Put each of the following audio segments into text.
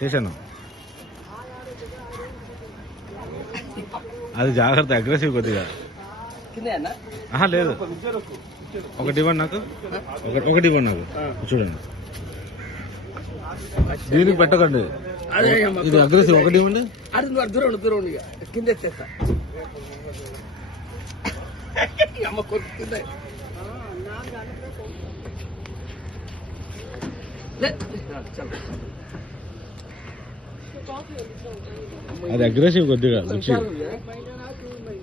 చేశాను. అది జాగ్రత్త, అగ్రెసివ్ కొద్దిగా. లేదు, ఒకటి ఇవ్వండి నాకు, ఒకటి ఇవ్వండి నాకు. చూడండి, దీనికి పెట్టకండి, ఇది అగ్రెసివ్. ఒకటి ఇవ్వండి. దూరం కింద ఎత్తేస్తా. అమ్మ కొడుతుంది. అది అగ్రెసివ్ కొద్దిగా, రుచి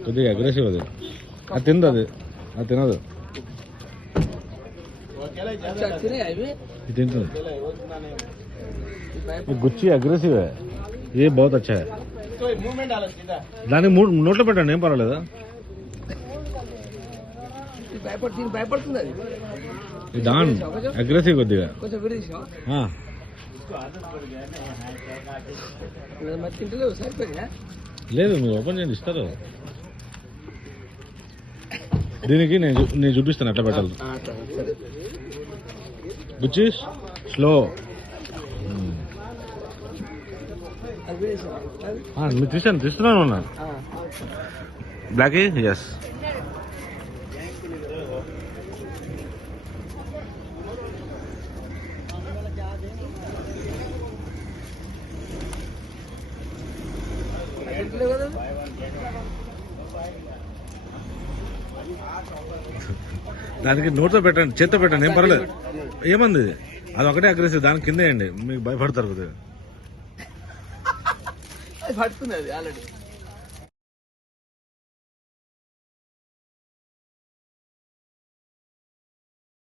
కొద్దిగా అగ్రెసివ్. అది అది తింది, అది తినదు. తింటుంది. గుచ్చి అగ్రెసివ్. ఏ బహుత్ అచ్చా. దాన్ని నోట్లో పెట్టండి, ఏం పర్వాలేదా? భయపడుతుంది అది. దాన్ అగ్రెసివ్ కొద్దిగా. లేదు, మీరు ఓపెన్ చేయండి, ఇస్తారు. దీనికి నేను చూపిస్తాను ఎట్లా పెట్టాలి. బుచ్చి స్లో. మీరు తీస్తున్నాను అన్నా. బ్లాక్. ఎస్. దానికి నోట్తో పెట్టండి, చేత్తో పెట్టండి, ఏం పర్లేదు. ఏమంది అది ఒకటే అగ్రెసివ్, దాని కింద వేయండి, మీకు భయపడతారు కొద్దిగా. పడుతుంది అది ఆల్రెడీ.